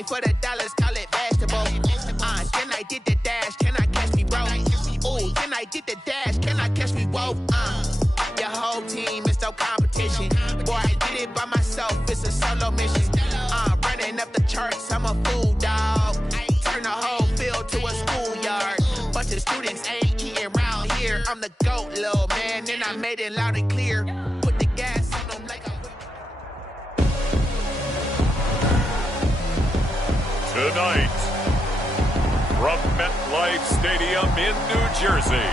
came for the dollars, call it basketball. Then I did the dash, can I catch me, bro? Ooh, then I did the dash, can I catch me, whoa? Your whole team is no competition. Boy, I did it by myself, it's a solo mission. Running up the charts, I'm a fool, dog. Turn the whole field to a schoolyard. Bunch of students ain't eating round here. I'm the GOAT, little man, and I made it loud and clear. Put the gas on them like a... Tonight, from MetLife Stadium in New Jersey,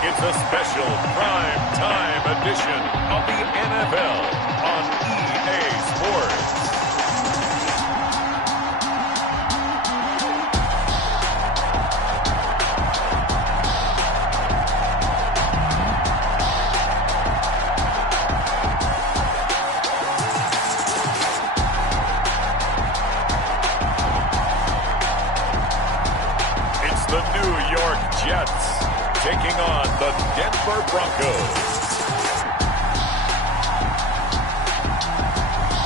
it's a special prime time edition of the NFL on EA Sports. It's the New York Jets taking on the Denver Broncos.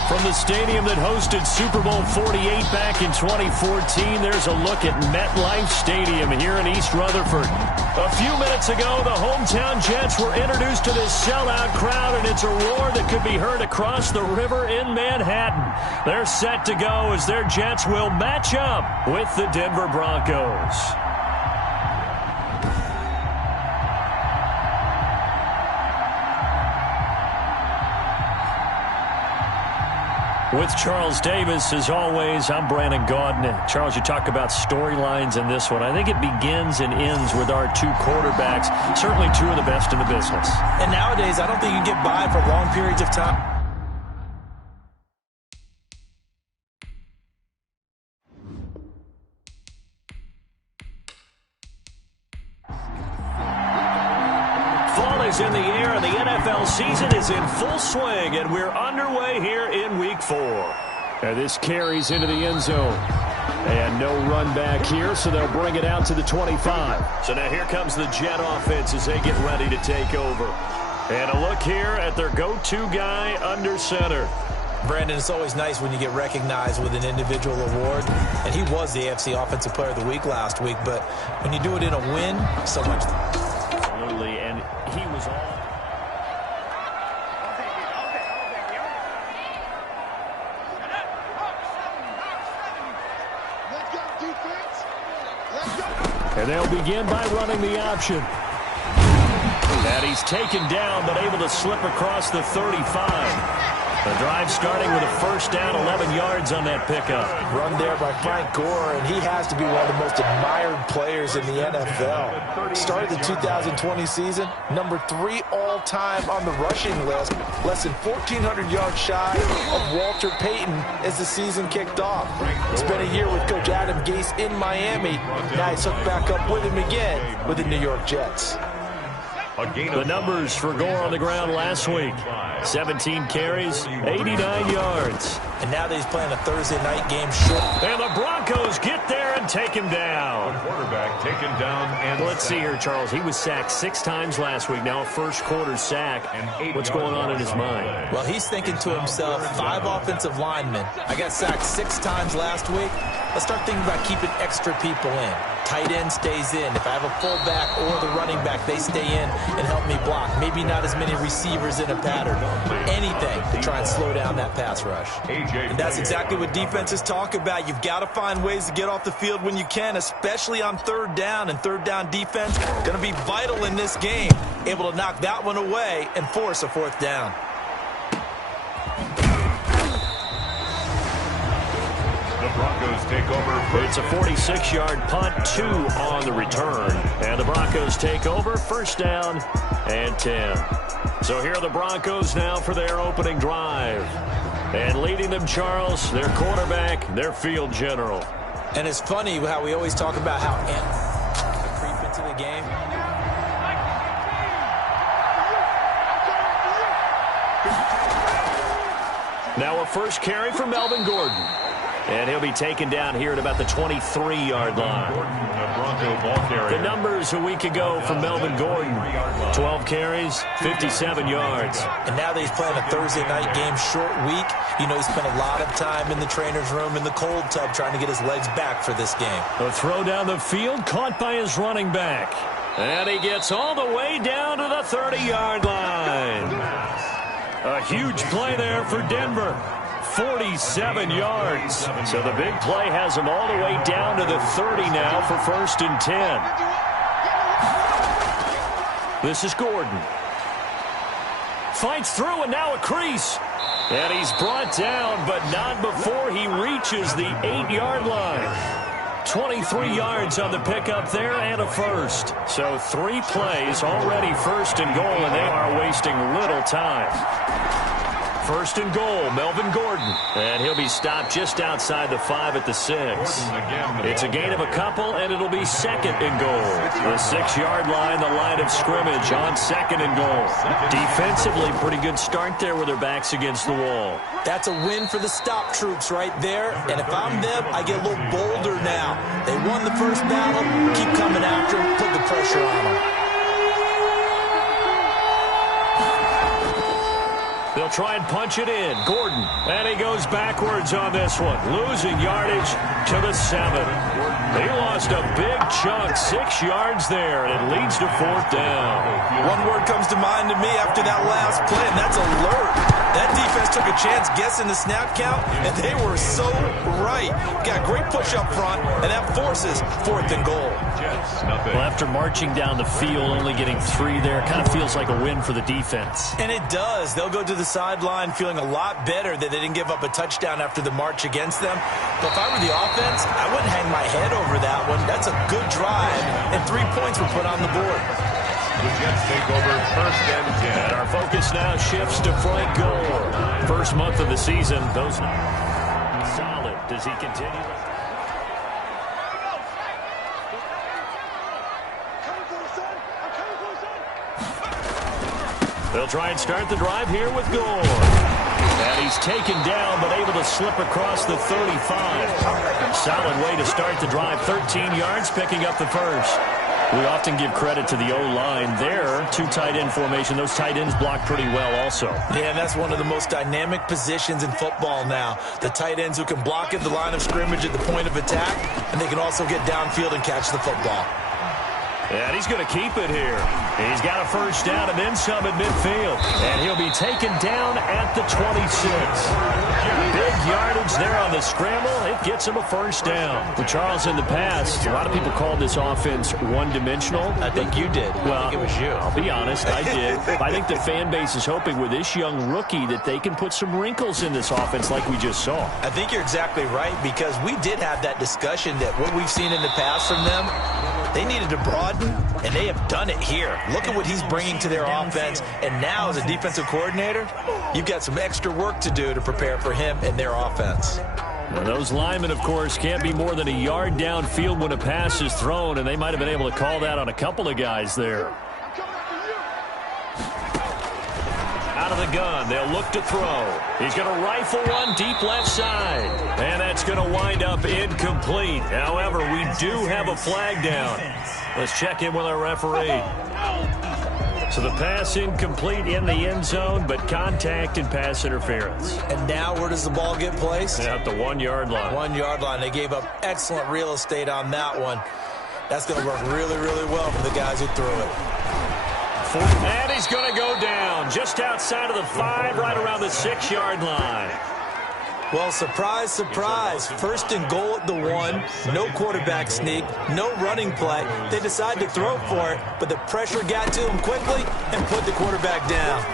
From the stadium that hosted Super Bowl 48 back in 2014, there's a look at MetLife Stadium here in East Rutherford. A few minutes ago, the hometown Jets were introduced to this sellout crowd, and it's a roar that could be heard across the river in Manhattan. They're set to go as their Jets will match up with the Denver Broncos. With Charles Davis, as always, I'm Brandon Gaudin. Charles, you talk about storylines in this one. I think it begins and ends with our two quarterbacks, certainly two of the best in the business. And nowadays, I don't think you get by for long periods of time. Fall is in the air, and the NFL season is in full swing, and we're underway here in Week 4. And this carries into the end zone. And no run back here, so they'll bring it out to the 25. So now here comes the Jet offense as they get ready to take over. And a look here at their go-to guy under center. Brandon, it's always nice when you get recognized with an individual award. And he was the AFC Offensive Player of the Week last week. But when you do it in a win, so much... Absolutely, and he was all... And they'll begin by running the option. And he's taken down, but able to slip across the 35. The drive starting with a first down, 11 yards on that pickup. Run there by Frank Gore, and he has to be one of the most admired players in the NFL. Started the 2020 season, number 3 all-time on the rushing list, less than 1,400 yards shy of Walter Payton as the season kicked off. It's been a year with Coach Adam Gase in Miami. Now he's hooked back up with him again with the New York Jets. The numbers for Gore on the ground last week. 17 carries, 89 yards. And now that he's playing a Thursday night game short. And the Broncos get there and take him down. The quarterback taken down and well, let's see here, Charles. He was sacked 6 times last week. Now a first quarter sack. What's going on in his mind? Well, he's thinking to himself, 5 offensive linemen. I got sacked 6 times last week. Let's start thinking about keeping extra people in. Tight end stays in. If I have a fullback or the running back, they stay in and help me block. Maybe not as many receivers in a pattern. Anything to try and slow down that pass rush. And that's exactly what defenses talk about. You've got to find ways to get off the field when you can, especially on third down. And third down defense going to be vital in this game. Able to knock that one away and force a 4th down. The Broncos take over. It's a 46-yard punt, 2 on the return. And the Broncos take over, first down and 10. So here are the Broncos now for their opening drive. And leading them, Charles, their quarterback, their field general. And it's funny how we always talk about how creep into the game. Now a first carry for Melvin Gordon. And he'll be taken down here at about the 23-yard line. The numbers a week ago for Melvin Gordon. 12 carries, 57 yards. And now that he's playing a Thursday night game, short week, you know he spent a lot of time in the trainer's room in the cold tub trying to get his legs back for this game. A throw down the field, caught by his running back. And he gets all the way down to the 30-yard line. A huge play there for Denver. 47 yards. So the big play has him all the way down to the 30 now for 1st and 10. This is Gordon. Fights through and now a crease. And he's brought down, but not before he reaches the 8-yard line. 23 yards on the pickup there and a first. So 3 plays already 1st and goal, and they are wasting little time. 1st and goal, Melvin Gordon. And he'll be stopped just outside the 5 at the 6. It's a gain of a couple, and it'll be 2nd and goal. The 6-yard line, the line of scrimmage on 2nd and goal. Defensively, pretty good start there with their backs against the wall. That's a win for the stop troops right there. And if I'm them, I get a little bolder now. They won the first battle. Keep coming after them. Put the pressure on them. They'll try and punch it in. Gordon. And he goes backwards on this one. Losing yardage to the 7. He lost a big chunk. 6 yards there. And it leads to 4th down. One word comes to mind to me after that last play, and that's alert. That defense took a chance guessing the snap count, and they were so right. Got a great push up front, and that forces 4th and goal. Well, after marching down the field, only getting 3 there, kind of feels like a win for the defense. And it does. They'll go to the sideline feeling a lot better that they didn't give up a touchdown after the march against them. But if I were the offense, I wouldn't hang my head over that one. That's a good drive, and 3 points were put on the board. The Jets take over 1st and 10. And our focus now shifts to Frank Gore. First month of the season, those solid. Does he continue? They'll try and start the drive here with Gore. And he's taken down, but able to slip across the 35. Solid way to start the drive. 13 yards, picking up the first. We often give credit to the O-line there. 2 tight end formation. Those tight ends block pretty well also. Yeah, and that's one of the most dynamic positions in football now. The tight ends who can block at the line of scrimmage at the point of attack, and they can also get downfield and catch the football. And he's going to keep it here. He's got a first down and then some at midfield. And he'll be taken down at the 26. Big yardage there on the scramble. It gets him a first down. Well, Charles, in the past, a lot of people called this offense one-dimensional. I think you did. Well, I think it was you. I'll be honest, I did. I think the fan base is hoping with this young rookie that they can put some wrinkles in this offense like we just saw. I think you're exactly right, because we did have that discussion that what we've seen in the past from them, they needed to broaden, and they have done it here. Look at what he's bringing to their offense, and now as a defensive coordinator, you've got some extra work to do to prepare for him and their offense. And those linemen, of course, can't be more than a yard downfield when a pass is thrown, and they might have been able to call that on a couple of guys there. Out of the gun, they'll look to throw. He's going to rifle one deep left side. And that's going to wind up incomplete. However, we do have a flag down. Let's check in with our referee. So the pass incomplete in the end zone, but contact and pass interference. And now where does the ball get placed? At the 1 yard line. 1 yard line. They gave up excellent real estate on that one. That's going to work really, really well for the guys who threw it. And he's going to go down just outside of the 5, right around the 6 yard line. Well, surprise, surprise. 1st and goal at the 1. No quarterback sneak. No running play. They decided to throw for it, but the pressure got to them quickly and put the quarterback down.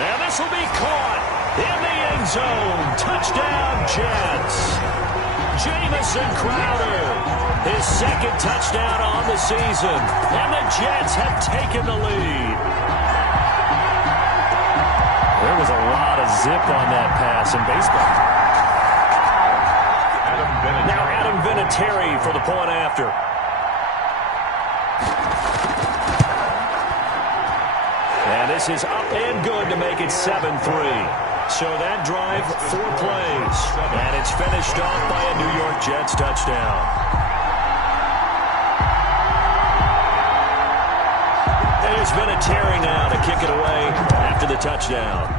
And this will be caught in the end zone. Touchdown, Jets. Jamison Crowder. His 2nd touchdown on the season. And the Jets have taken the lead. There was a lot of zip on that pass in baseball. Now Adam Vinatieri for the point after. And this is up and good to make it 7-3. So that drive, 4 plays. And it's finished off by a New York Jets touchdown. There's been a Terry now to kick it away after the touchdown.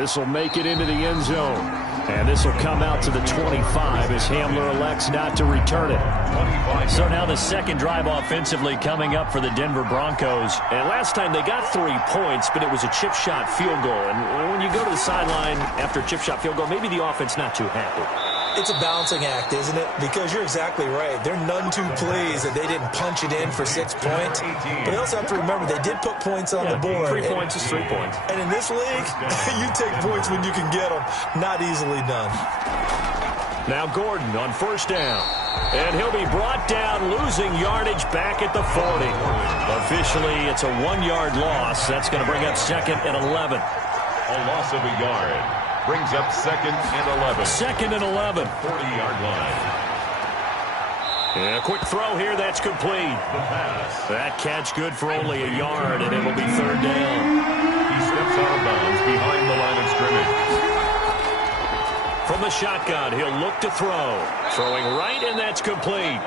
This will make it into the end zone. And this will come out to the 25 as Hamler elects not to return it. So now the second drive offensively coming up for the Denver Broncos. And last time they got 3 points, but it was a chip shot field goal. And when you go to the sideline after a chip shot field goal, maybe the offense not too happy. It's a balancing act, isn't it? Because you're exactly right. They're none too pleased that they didn't punch it in for 6 points. But they also have to remember they did put points on the board. 3 points is 3 points. And in this league, you take points when you can get them. Not easily done. Now Gordon on first down. And he'll be brought down, losing yardage back at the 40. Officially, it's a 1-yard loss. That's going to bring up 2nd and 11. A loss of a yard. Brings up 2nd and 11. 2nd and 11. 40-yard line. And a quick throw here. That's complete. The pass. That catch good for only a yard, and it will be 3rd down. He steps out of bounds behind the line of scrimmage. From the shotgun, he'll look to throw. Throwing right, and that's complete.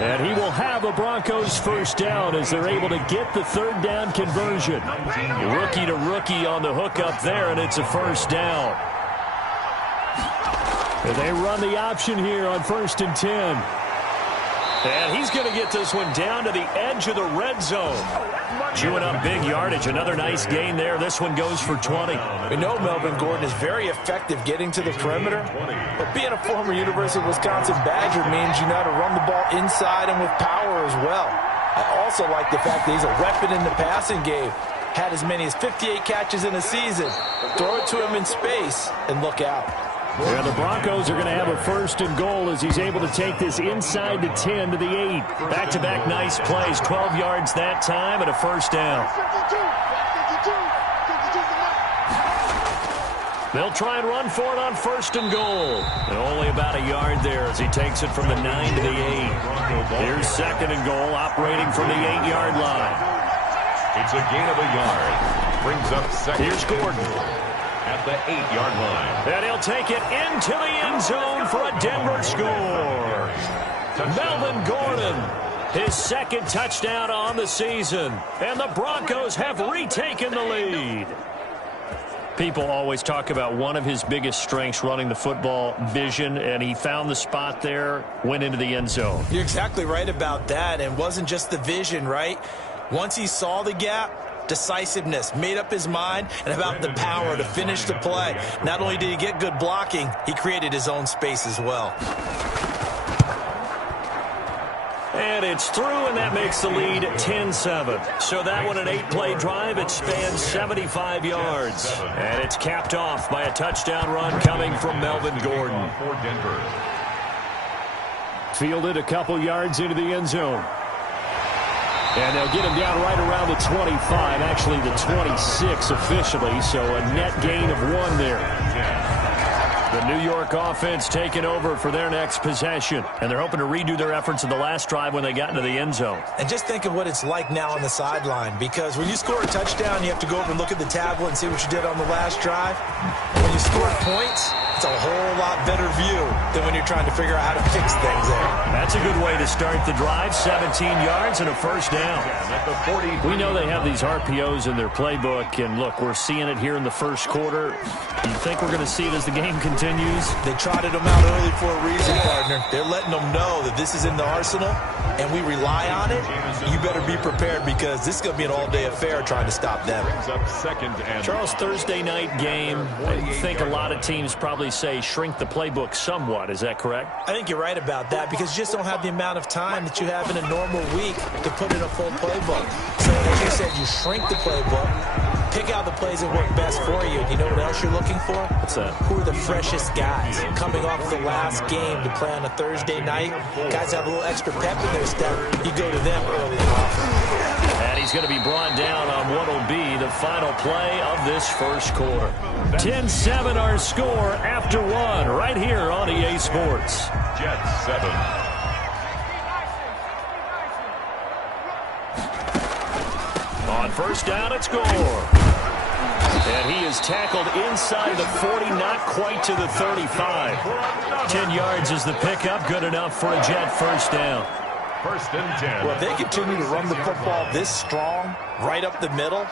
And he will have a Broncos first down as they're able to get the 3rd down conversion. Rookie to rookie on the hook up there, and it's a first down. And they run the option here on 1st and 10. And he's going to get this one down to the edge of the red zone. Chewing up big yardage. Another nice gain there. This one goes for 20. We know Melvin Gordon is very effective getting to the perimeter, but being a former University of Wisconsin Badger means you know how to run the ball inside and with power as well. I also like the fact that he's a weapon in the passing game. Had as many as 58 catches in a season. Throw it to him in space and look out. Yeah, the Broncos are going to have a 1st and goal as he's able to take this inside the 10 to the 8. Back-to-back nice plays, 12 yards that time and a first down. They'll try and run for it on 1st and goal. And only about a yard there as he takes it from the 9 to the 8. Here's 2nd and goal, operating from the 8-yard line. It's a gain of a yard. Brings up 2nd. Here's Gordon. At the 8-yard line. And he'll take it into the end zone for a Denver score. Melvin Gordon, his 2nd touchdown on the season. And the Broncos have retaken the lead. People always talk about one of his biggest strengths running the football, vision, and he found the spot there, went into the end zone. You're exactly right about that, and it wasn't just the vision, right? Once he saw the gap, decisiveness, made up his mind, and about the power to finish the play. Not only did he get good blocking, he created his own space as well. And it's through, and that makes the lead 10-7. So that one, an 8-play drive. It spans 75 yards. And it's capped off by a touchdown run coming from Melvin Gordon. For Denver. Fielded a couple yards into the end zone. And they'll get him down right around the 25, actually the 26 officially, so a net gain of 1 there. The New York offense taking over for their next possession. And they're hoping to redo their efforts in the last drive when they got into the end zone. And just think of what it's like now on the sideline, because when you score a touchdown, you have to go over and look at the tablet and see what you did on the last drive. When you score points, it's a whole lot better view than when you're trying to figure out how to fix things there. That's a good way to start the drive. 17 yards and a first down. We know they have these RPOs in their playbook, and look, we're seeing it here in the first quarter. You think we're going to see it as the game continues? They trotted them out early for a reason, partner. They're letting them know that this is in the arsenal, and we rely on it. You better be prepared, because this is going to be an all-day affair trying to stop them. Charles, Thursday night game, I think a lot of teams probably say shrink the playbook somewhat. Is that correct? I think you're right about that, because you just don't have the amount of time that you have in a normal week to put in a full playbook. So, as you said, you shrink the playbook, pick out the plays that work best for you. And you know what else you're looking for? What's that? Who are the freshest guys coming off the last game to play on a Thursday night? Guys have a little extra pep in their step. You go to them early and often. And he's going to be brought down on what will be the final play of this first quarter. 10-7 our score after 1 right here on EA Sports. Jets 7. On first down, it's Gore. And he is tackled inside the 40, not quite to the 35. 10 yards is the pickup, good enough for a Jet first down. First and 10. Well, if they continue to run the football this strong, right up the middle,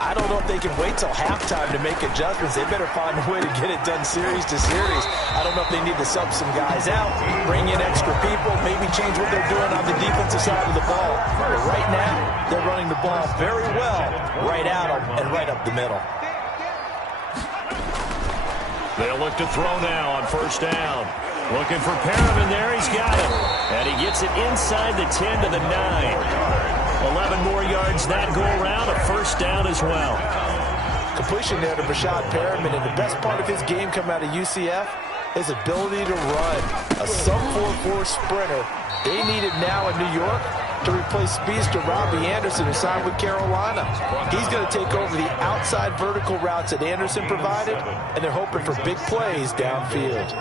I don't know if they can wait till halftime to make adjustments. They better find a way to get it done series to series. I don't know if they need to sub some guys out, bring in extra people, maybe change what they're doing on the defensive side of the ball. But right now, they're running the ball very well right at them and right up the middle. They'll look to throw now on first down. Looking for Perriman there. He's got it. And he gets it inside the 10 to the 9. 11 more yards that go around. A first down as well. Completion there to Brashad Perriman. And the best part of his game coming out of UCF, his ability to run. A sub-4.4 sprinter. They need it now in New York to replace speedster Robbie Anderson, who signed with Carolina. He's going to take over the outside vertical routes that Anderson provided, and they're hoping for big plays downfield.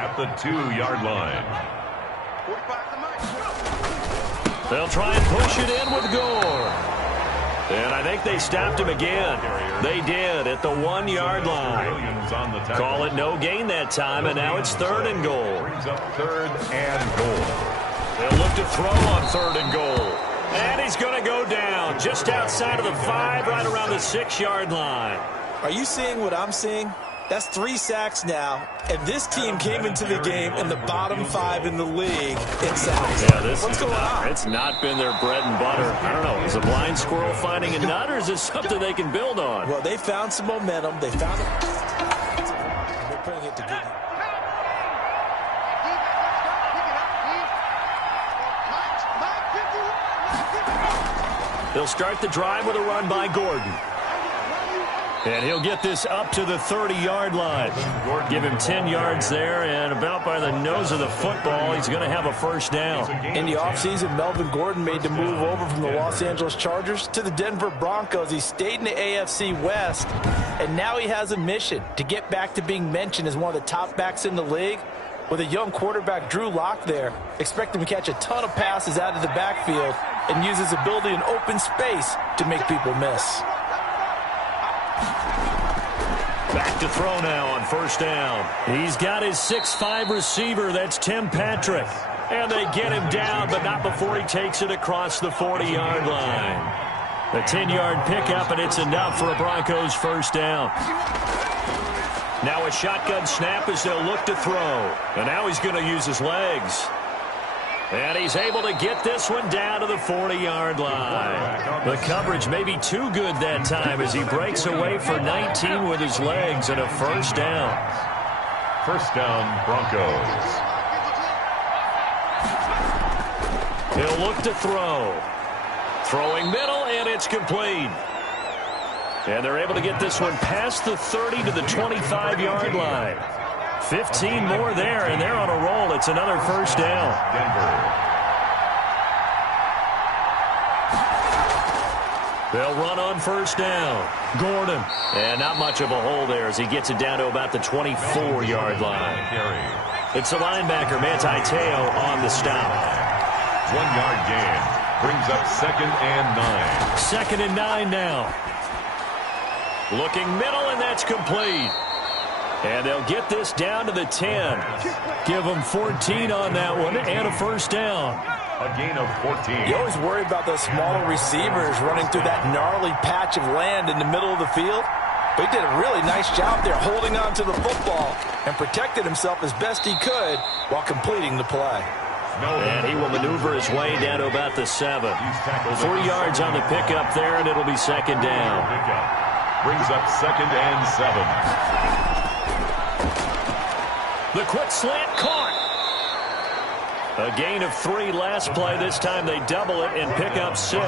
At the 2-yard line. They'll try and push it in with Gore. And I think they stopped him again. They did at the 1-yard line. Call it no gain that time, and now it's 3rd and goal. Brings up 3rd and goal. They'll look to throw on 3rd and goal. And he's going to go down just outside of the 5, right around the 6-yard line. Are you seeing what I'm seeing? That's 3 sacks now, and this team came into the game in the bottom 5 in the league in sacks. Yeah, What's going on? It's not been their bread and butter. I don't know. Is a blind squirrel finding a nut, or is this something they can build on? Well, they found some momentum. They found it. They're putting it together. They'll start the drive with a run by Gordon. And he'll get this up to the 30-yard line. Give him 10 yards there, and about by the nose of the football, he's going to have a first down. In the offseason, Melvin Gordon made the move over from the Los Angeles Chargers to the Denver Broncos. He stayed in the AFC West, and now he has a mission to get back to being mentioned as one of the top backs in the league. With a young quarterback, Drew Lock, there, expect him to catch a ton of passes out of the backfield and use his ability in open space to make people miss. Back to throw now on first down. He's got his 6'5 receiver. That's Tim Patrick. And they get him down, but not before he takes it across the 40-yard line. The 10-yard pickup, and it's enough for a Broncos first down. Now a shotgun snap as they'll look to throw. And now he's going to use his legs. And he's able to get this one down to the 40-yard line. The coverage may be too good that time as he breaks away for 19 with his legs and a first down. First down, Broncos. He'll look to throw. Throwing middle, and it's complete. And they're able to get this one past the 30 to the 25-yard line. 15 more there, and they're on a roll. It's another first down. Denver. They'll run on first down. Gordon. And not much of a hole there as he gets it down to about the 24-yard line. It's the linebacker, Manti Te'o, on the stop. 1-yard gain. Brings up 2nd and 9. 2nd and 9 now. Looking middle, and that's complete. And they'll get this down to the 10. Give them 14 on that one and a first down. A gain of 14. You always worry about those smaller receivers running through that gnarly patch of land in the middle of the field. But he did a really nice job there holding on to the football and protected himself as best he could while completing the play. And he will maneuver his way down to about the 7. 3 yards on the pickup there, and it'll be second down. Brings up 2nd and 7. The quick slant caught. A gain of 3 last play. This time they double it and pick up 6.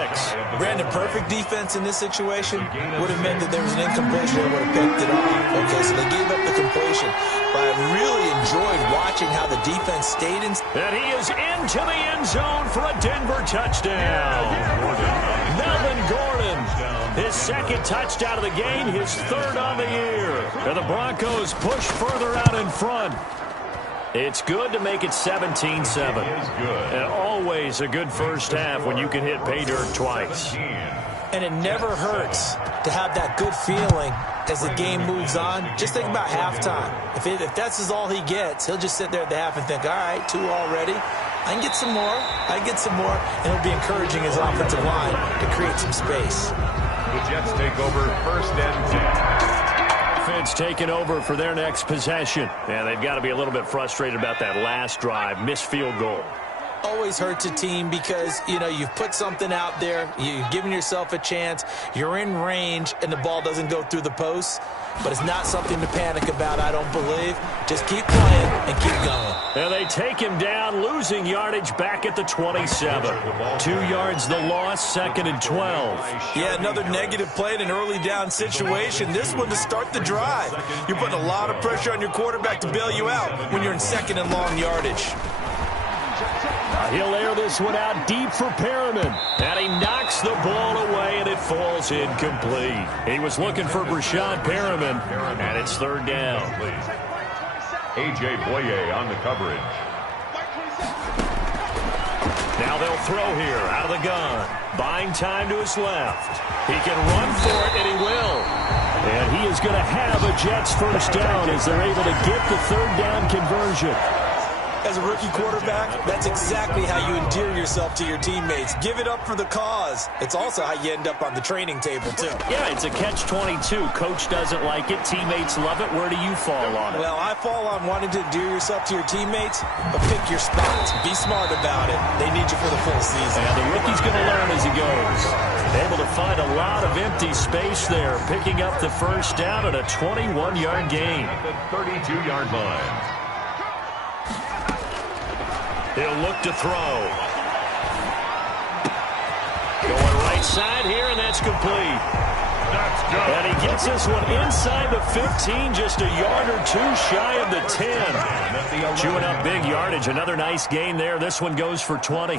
Brandon, perfect defense in this situation would have meant that there was an incompletion. They would have picked it off. Okay, so they gave up the completion. But I really enjoyed watching how the defense stayed in. And he is into the end zone for a Denver touchdown. Melvin Gordon, his 2nd touchdown of the game, his 3rd on the year. And the Broncos push further out in front. It's good to make it 17-7. It is good. And always a good first half when you can hit pay dirt twice. And it never hurts to have that good feeling as the game moves on. Just think about halftime. If that's all he gets, he'll just sit there at the half and think, all right, 2 already. I can get some more. I can get some more. And it'll be encouraging his offensive line to create some space. The Jets take over 1st and 10. Offense taking over for their next possession. Yeah, they've got to be a little bit frustrated about that last drive, missed field goal. Always hurts a team because, you've put something out there, you've given yourself a chance, you're in range, and the ball doesn't go through the posts. But it's not something to panic about, I don't believe. Just keep playing and keep going. And they take him down, losing yardage back at the 27. 2 yards the loss, 2nd and 12. Yeah, another negative play in an early down situation. This one to start the drive. You're putting a lot of pressure on your quarterback to bail you out when you're in 2nd and long yardage. He'll air this one out deep for Perriman. And he knocks the ball away, and it falls incomplete. He was looking for Brashad Perriman, and it's 3rd down. A.J. Boye on the coverage. Now they'll throw here out of the gun. Buying time to his left. He can run for it, and he will. And he is going to have a Jets 1st down as they're able to get the 3rd down conversion. As a rookie quarterback, that's exactly how you endear yourself to your teammates. Give it up for the cause. It's also how you end up on the training table, too. Yeah, it's a catch-22. Coach doesn't like it. Teammates love it. Where do you fall on it? Well, I fall on wanting to endear yourself to your teammates, but pick your spots. Be smart about it. They need you for the full season. And the rookie's going to learn as he goes. Able to find a lot of empty space there, picking up the 1st down at a 21-yard gain. At the 32-yard line. He'll look to throw. Going right side here, and that's complete. That's good. And he gets this one inside the 15, just a yard or 2 shy of the 10. Chewing up big yardage. Another nice gain there. This one goes for 20.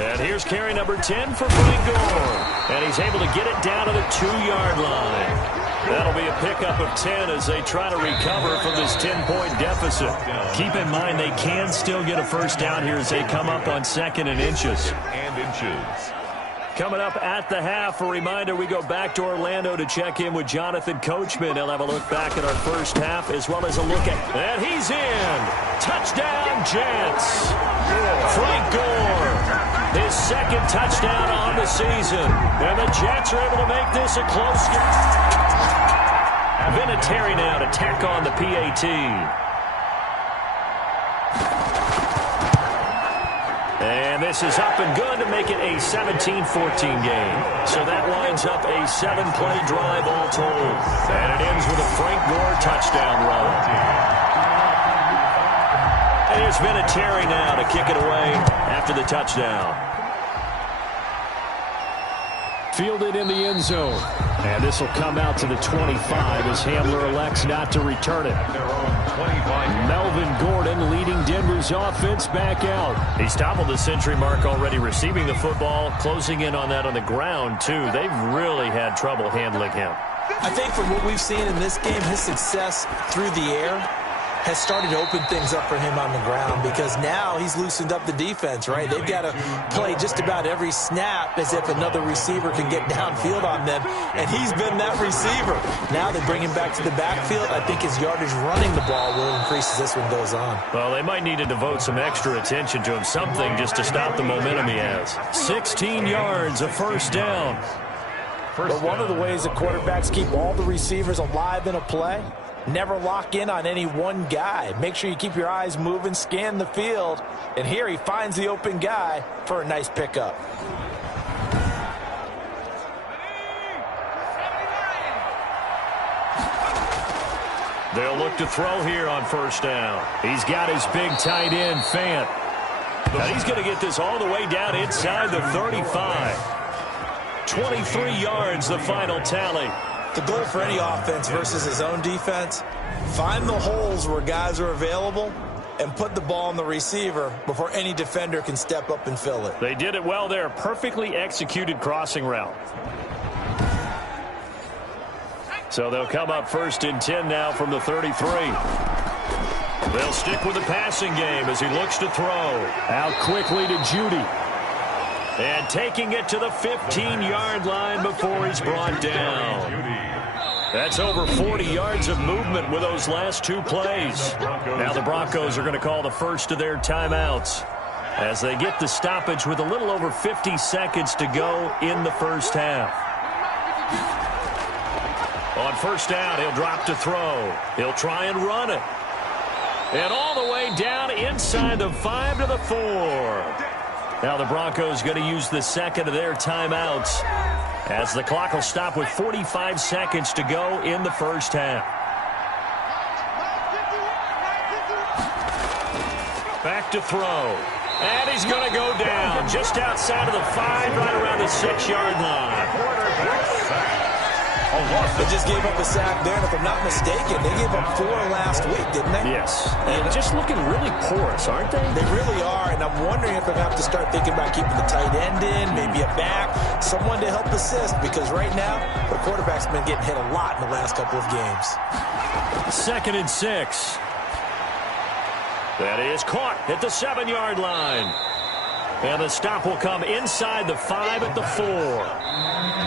And here's carry number 10 for Frank Gore. And he's able to get it down to the 2-yard line. That'll be a pickup of 10 as they try to recover from this 10-point deficit. Keep in mind they can still get a 1st down here as they come up on 2nd and inches. Coming up at the half, a reminder, we go back to Orlando to check in with Jonathan Coachman. He'll have a look back at our 1st half as well as a look at... And he's in! Touchdown, Jets! Frank Gore, his 2nd touchdown on the season. And the Jets are able to make this a close game. Vinatieri now to tack on the PAT. And this is up and good to make it a 17-14 game. So that lines up a 7-play drive all told. And it ends with a Frank Gore touchdown run. And here's Vinatieri now to kick it away after the touchdown. Fielded in the end zone. And this will come out to the 25 as Hamler elects not to return it. Melvin Gordon leading Denver's offense back out. He's toppled the century mark already receiving the football, closing in on that on the ground, too. They've really had trouble handling him. I think from what we've seen in this game, his success through the air has started to open things up for him on the ground because now he's loosened up the defense, right? They've got to play just about every snap as if another receiver can get downfield on them, and he's been that receiver. Now they bring him back to the backfield. I think his yardage running the ball will increase as this one goes on. Well, they might need to devote some extra attention to him, something just to stop the momentum he has. 16 yards, a 1st down. But one of the ways that quarterbacks keep all the receivers alive in a play, never lock in on any one guy. Make sure you keep your eyes moving, scan the field. And here he finds the open guy for a nice pickup. They'll look to throw here on 1st down. He's got his big tight end, Fant. But he's going to get this all the way down inside the 35. 23 yards, the final tally. The goal for any offense versus his own defense, find the holes where guys are available and put the ball on the receiver before any defender can step up and fill it. They did it well there. Perfectly executed crossing route. So they'll come up 1st and 10 now from the 33. They'll stick with the passing game as he looks to throw. Out quickly to Judy. And taking it to the 15-yard line before he's brought down. That's over 40 yards of movement with those last two plays. Now the Broncos are going to call the first of their timeouts as they get the stoppage with a little over 50 seconds to go in the first half. On first down, he'll drop to throw. He'll try and run it. And all the way down inside the 5 to the 4. Now the Broncos going to use the second of their timeouts as the clock will stop with 45 seconds to go in the first half. Back to throw. And he's going to go down just outside of the 5, right around the 6-yard line. They just gave up a sack there, and if I'm not mistaken, they gave up 4 last week, didn't they? Yes. And just looking really porous, aren't they? They really are, and I'm wondering if they're going to have to start thinking about keeping the tight end in, maybe a back, someone to help assist, because right now, the quarterback's been getting hit a lot in the last couple of games. 2nd and 6. That is caught at the 7-yard line. And the stop will come inside the 5 at the 4.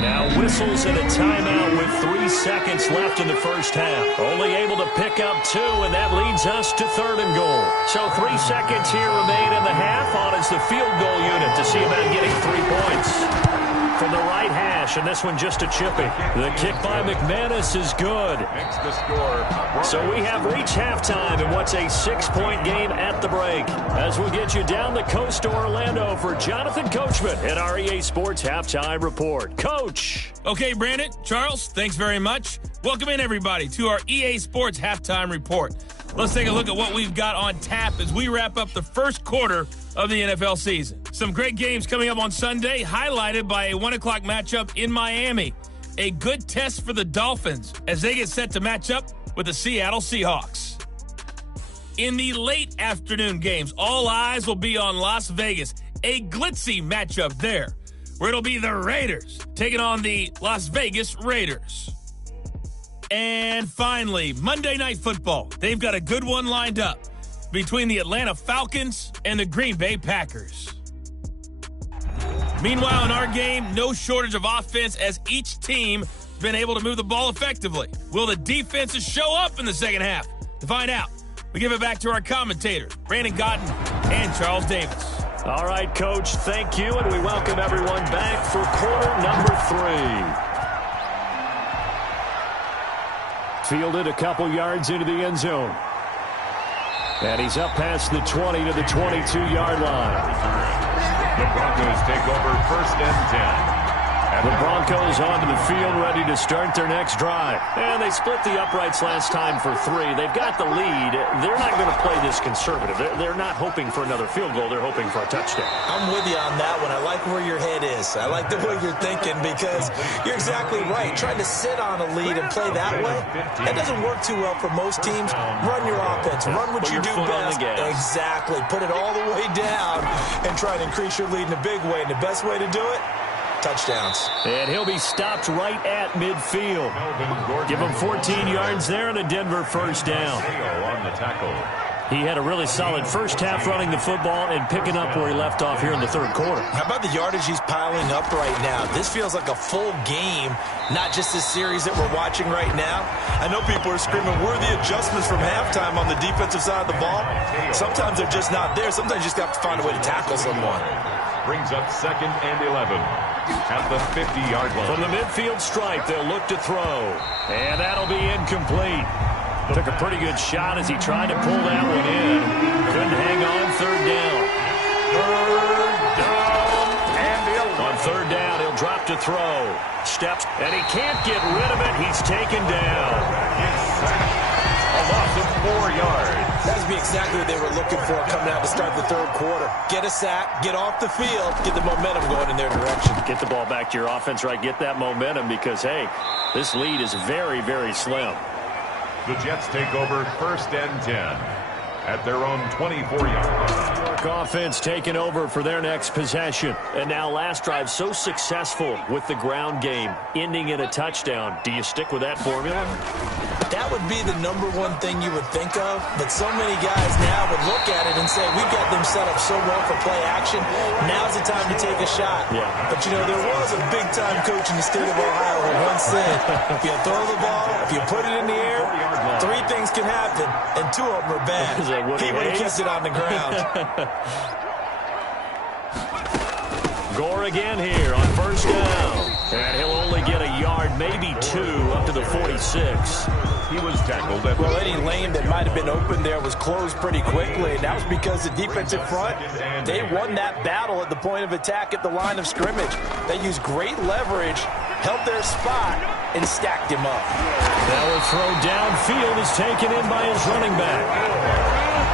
Now whistles and a timeout with 3 seconds left in the first half. Only able to pick up 2, and that leads us to 3rd and goal. So 3 seconds here remain in the half. On is the field goal unit to see about getting 3 points. From the right hash, and this one just a chippy. The kick by McManus is good. Makes the score. So we have reached halftime in what's a 6-point game at the break. As we'll get you down the coast to Orlando for Jonathan Coachman at our EA Sports Halftime Report. Coach. Okay, Brandon, Charles, thanks very much. Welcome in, everybody, to our EA Sports Halftime Report. Let's take a look at what we've got on tap as we wrap up the first quarter of the NFL season. Some great games coming up on Sunday, highlighted by a 1 o'clock matchup in Miami. A good test for the Dolphins as they get set to match up with the Seattle Seahawks. In the late afternoon games, all eyes will be on Las Vegas. A glitzy matchup there, where it'll be the Raiders taking on the Las Vegas Raiders. And finally, Monday Night Football. They've got a good one lined up between the Atlanta Falcons and the Green Bay Packers. Meanwhile, in our game, no shortage of offense as each team has been able to move the ball effectively. Will the defenses show up in the second half? To find out, we give it back to our commentators, Brandon Godden and Charles Davis. All right, Coach, thank you, and we welcome everyone back for quarter number 3. Fielded a couple yards into the end zone. And he's up past the 20 to the 22-yard line. The Broncos take over 1st and 10. The Broncos onto the field, ready to start their next drive. And they split the uprights last time for 3. They've got the lead. They're not going to play this conservative. They're not hoping for another field goal. They're hoping for a touchdown. I'm with you on that one. I like where your head is. I like the way you're thinking because you're exactly right. Trying to sit on a lead and play that way, that doesn't work too well for most teams. Run your offense. Run what you do best. Exactly. Put it all the way down and try to increase your lead in a big way. And the best way to do it, touchdowns. And he'll be stopped right at midfield. Give him 14 yards there and a Denver first down. On the tackle. He had a really solid first half running the football and picking up where he left off here in the third quarter. How about the yardage he's piling up right now? This feels like a full game, not just this series that we're watching right now. I know people are screaming, where are the adjustments from halftime on the defensive side of the ball? Sometimes they're just not there. Sometimes you just have to find a way to tackle someone. Brings up 2nd and 11 at the 50-yard line. From the midfield stripe, they'll look to throw. And that'll be incomplete. Took a pretty good shot as he tried to pull that one in. Couldn't hang on. 3rd down. 3rd down and 11. On 3rd down, he'll drop to throw. Steps, and he can't get rid of it. He's taken down. A loss of 4 yards. That would be exactly what they were looking for coming out to start the third quarter. Get a sack, get off the field, get the momentum going in their direction. Get the ball back to your offense, right? Get that momentum because, hey, this lead is very, very slim. The Jets take over 1st and 10 at their own 24-yard line. offense taking over for their next possession. And now last drive so successful with the ground game, ending in a touchdown. Do you stick with that formula? That would be the number one thing you would think of, but so many guys now would look at it and say, we've got them set up so well for play action. Now's the time to take a shot. Yeah. But, you know, there was a big-time coach in the state of Ohio who once said, if you throw the ball, if you put it in the air, 3 things can happen, and 2 of them are bad. He would have kept it on the ground. Gore again here on first down. And he'll only get a yard, maybe 2, up to the 46. He was tackled. Well, any lane that might have been open there was closed pretty quickly, and that was because the defensive front, they won that battle at the point of attack at the line of scrimmage. They used great leverage, held their spot, and stacked him up. Now a throw downfield is taken in by his running back.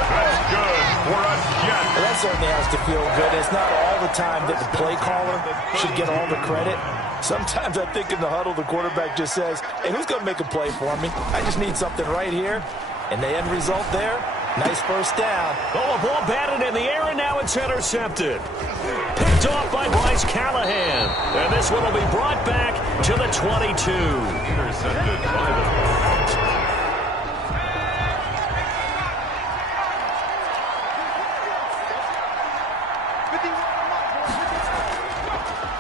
That's good for a Jet. Well, that certainly has to feel good. It's not all the time that the play caller should get all the credit. Sometimes I think in the huddle, the quarterback just says, hey, who's going to make a play for me? I just need something right here. And the end result there, nice first down. Oh, a ball batted in the air, and now it's intercepted. Picked off by Bryce Callahan. And this one will be brought back to the 22. Intercepted by the...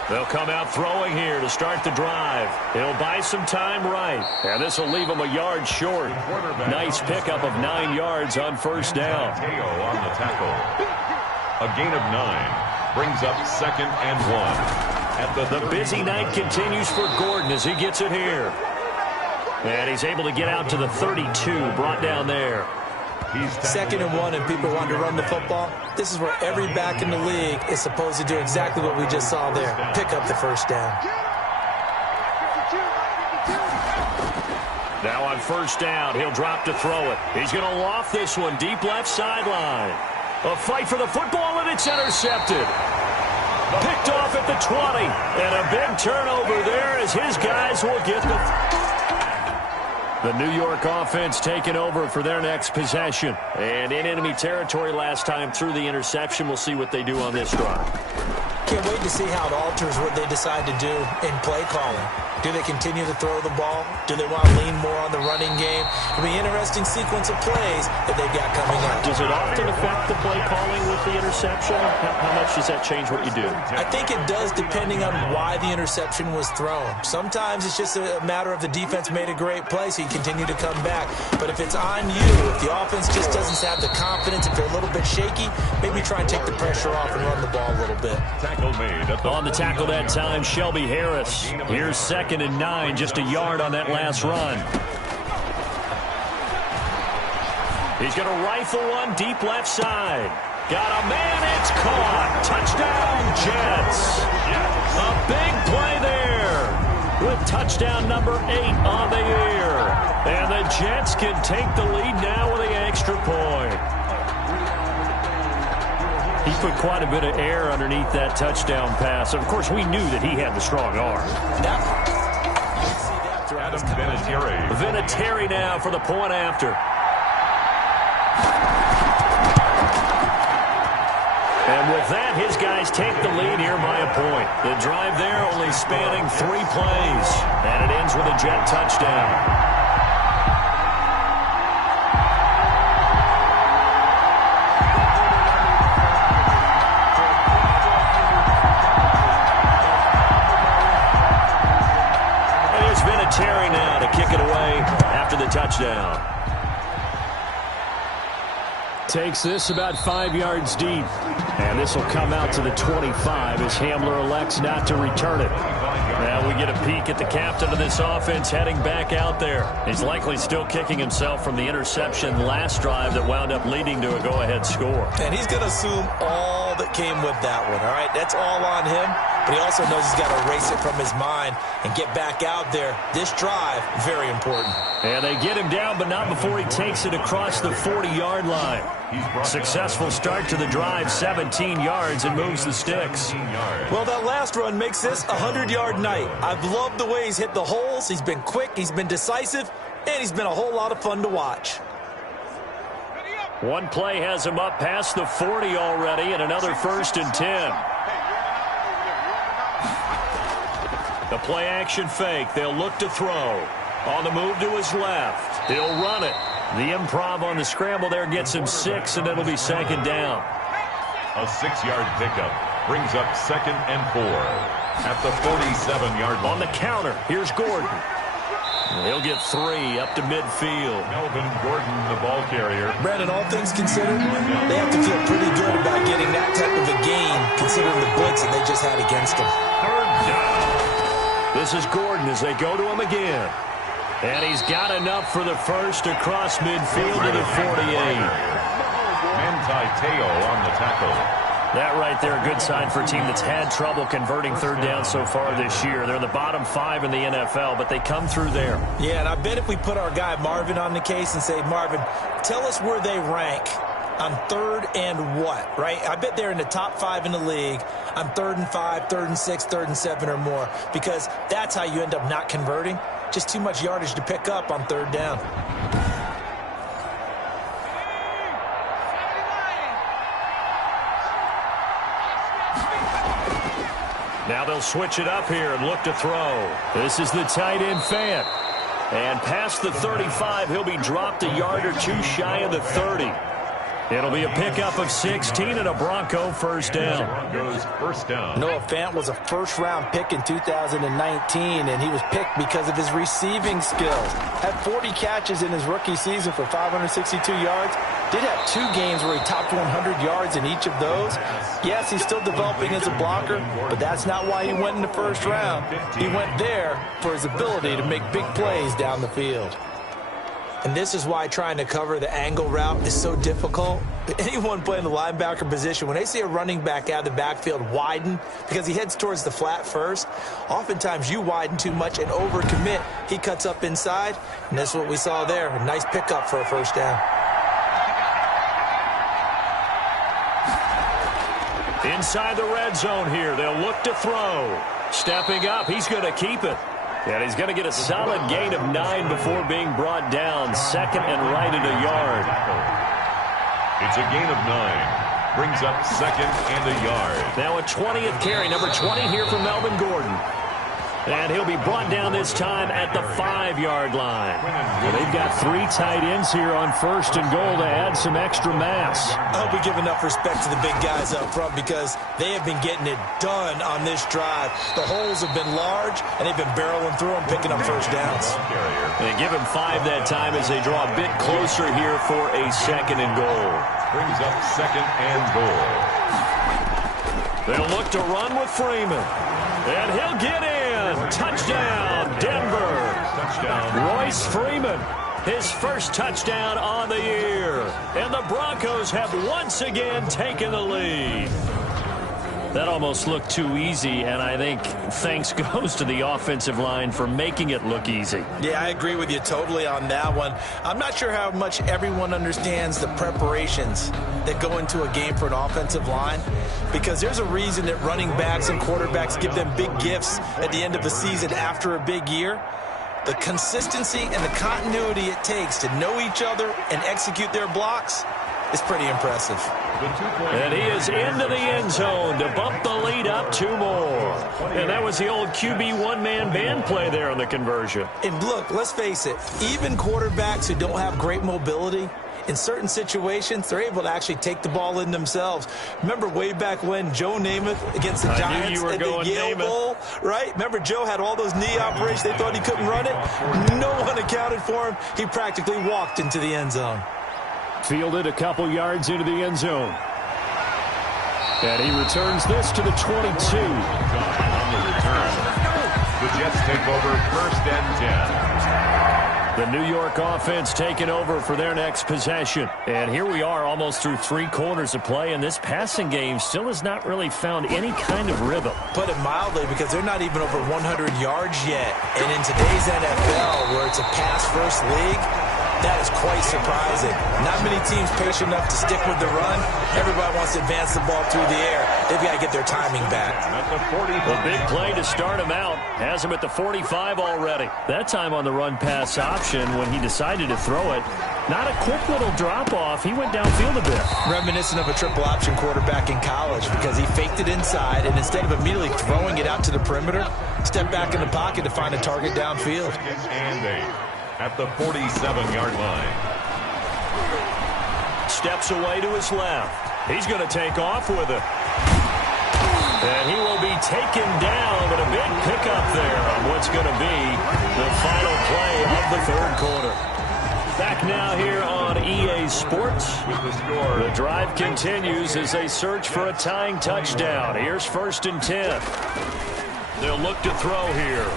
They'll come out throwing here to start the drive. He'll buy some time right. And this will leave him a yard short. Nice pickup of 9 yards on first down. Mateo on the tackle. A gain of 9 brings up 2nd and 1. At the busy night continues for Gordon as he gets it here. And he's able to get out to the 32, brought down there. 2nd and 1 and people want to run the football. This is where every back in the league is supposed to do exactly what we just saw there. Pick up the first down. Now on first down, he'll drop to throw it. He's going to loft this one deep left sideline. A fight for the football, and it's intercepted. Picked off at the 20. And a big turnover there as his guys will get the New York offense taking over for their next possession. And in enemy territory last time through the interception. We'll see what they do on this drive. Can't wait to see how it alters what they decide to do in play calling. Do they continue to throw the ball? Do they want to lean more on the running game? It'll be an interesting sequence of plays that they've got coming up. Does it often affect the play calling with the interception? How much does that change what you do? I think it does depending on why the interception was thrown. Sometimes it's just a matter of the defense made a great play, so you continue to come back. But if it's on you, if the offense just doesn't have the confidence, if they're a little bit shaky, maybe try and take the pressure off and run the ball a little bit. Tackle made. On the tackle that time, Shelby Harris. Here's 2nd and 9, just a yard on that last run. He's going to rifle one deep left side. Got a man, it's caught. Touchdown, Jets. A big play there with touchdown number 8 on the year. And the Jets can take the lead now with the extra point. He put quite a bit of air underneath that touchdown pass. Of course, we knew that he had the strong arm. Adam Vinatieri. Vinatieri now for the point after. And with that, his guys take the lead here by a point. The drive there only spanning 3 plays. And it ends with a Jet touchdown. Terry now to kick it away after the touchdown. Takes this about 5 yards deep. And this will come out to the 25 as Hamler elects not to return it. Now we get a peek at the captain of this offense heading back out there. He's likely still kicking himself from the interception last drive that wound up leading to a go-ahead score. And he's going to assume all that came with that one, all right? That's all on him. But he also knows he's got to erase it from his mind and get back out there. This drive, very important. And they get him down, but not before he takes it across the 40-yard line. Successful start to the drive, 17 yards, and moves the sticks. Well, that last run makes this a 100-yard night. I've loved the way he's hit the holes. He's been quick, he's been decisive, and he's been a whole lot of fun to watch. One play has him up past the 40 already, and another 1st and 10. The play action fake. They'll look to throw. On the move to his left. He'll run it. The improv on the scramble there gets him 6, and it'll be 2nd down. A 6-yard pickup brings up 2nd and 4 at the 47-yard line. On the counter, here's Gordon. He'll get 3 up to midfield. Melvin Gordon, the ball carrier. Brandon, all things considered, they have to feel pretty good about getting that type of a gain, considering the blitz that they just had against them. 3rd down. This is Gordon as they go to him again. And he's got enough for the first across midfield to the 48. Manti Te'o on the tackle. That right there, a good sign for a team that's had trouble converting 3rd down so far this year. They're in the bottom 5 in the NFL, but they come through there. Yeah, and I bet if we put our guy Marvin on the case and say, Marvin, tell us where they rank on 3rd and what, right? I bet they're in the top 5 in the league on 3rd and 5, 3rd and 6, 3rd and 7 or more, because that's how you end up not converting. Just too much yardage to pick up on 3rd down. Now they'll switch it up here and look to throw. This is the tight end Fant. And past the 35, he'll be dropped a yard or 2 shy of the 30. It'll be a pickup of 16 and a Bronco 1st down. Broncos 1st down. Noah Fant was a 1st-round pick in 2019, and he was picked because of his receiving skills. Had 40 catches in his rookie season for 562 yards. Did have 2 games where he topped 100 yards in each of those. Yes, he's still developing as a blocker, but that's not why he went in the 1st round. He went there for his ability to make big plays down the field. And this is why trying to cover the angle route is so difficult. Anyone playing the linebacker position, when they see a running back out of the backfield widen because he heads towards the flat first, oftentimes you widen too much and overcommit. He cuts up inside, and that's what we saw there. A nice pickup for a 1st down. Inside the red zone here, they'll look to throw. Stepping up, he's going to keep it. And he's going to get a solid gain of 9 before being brought down. 2nd and right at a yard. It's a gain of 9. Brings up 2nd and a yard. Now a 20th carry. Number 20 here for Melvin Gordon. And he'll be brought down this time at the 5-yard line. Well, they've got 3 tight ends here on 1st and goal to add some extra mass. I hope we give enough respect to the big guys up front because they have been getting it done on this drive. The holes have been large, and they've been barreling through them, picking up 1st downs. They give him 5 that time as they draw a bit closer here for a 2nd and goal. Brings up 2nd and goal. They'll look to run with Freeman. And he'll get in. Touchdown, Denver. Touchdown. Royce Freeman, his 1st touchdown on the year. And the Broncos have once again taken the lead. That almost looked too easy, and I think thanks goes to the offensive line for making it look easy. Yeah, I agree with you totally on that one. I'm not sure how much everyone understands the preparations that go into a game for an offensive line, because there's a reason that running backs and quarterbacks give them big gifts at the end of the season after a big year. The consistency and the continuity it takes to know each other and execute their blocks is pretty impressive. And he is into the end zone to bump the lead up 2 more. And that was the old QB one-man band play there on the conversion. And look, let's face it, even quarterbacks who don't have great mobility, in certain situations, they're able to actually take the ball in themselves. Remember way back when Joe Namath against the Giants at the Yale Bowl, right? Remember Joe had all those knee operations. They thought he couldn't run it. No one accounted for him. He practically walked into the end zone. Fielded a couple yards into the end zone. And he returns this to the 22. On the return, the Jets take over 1st and 10. The New York offense taking over for their next possession. And here we are almost through 3 quarters of play, and this passing game still has not really found any kind of rhythm. Put it mildly, because they're not even over 100 yards yet. And in today's NFL, where it's a pass-first league, That is quite surprising. Not many teams patient enough to stick with the run. Everybody wants to advance the ball through the air. They've got to get their timing back. The big play to start him out has him at the 45 already. That time on the run-pass option when he decided to throw it. Not a quick little drop-off. He went downfield a bit. Reminiscent of a triple option quarterback in college because he faked it inside, and instead of immediately throwing it out to the perimeter, stepped back in the pocket to find a target downfield. And 8 at the 47-yard line. Steps away to his left. He's going to take off with it. And he will be taken down, but a big pickup there on what's going to be the final play of the third quarter. Back now here on EA Sports. The drive continues as they search for a tying touchdown. Here's 1st and 10. They'll look to throw here.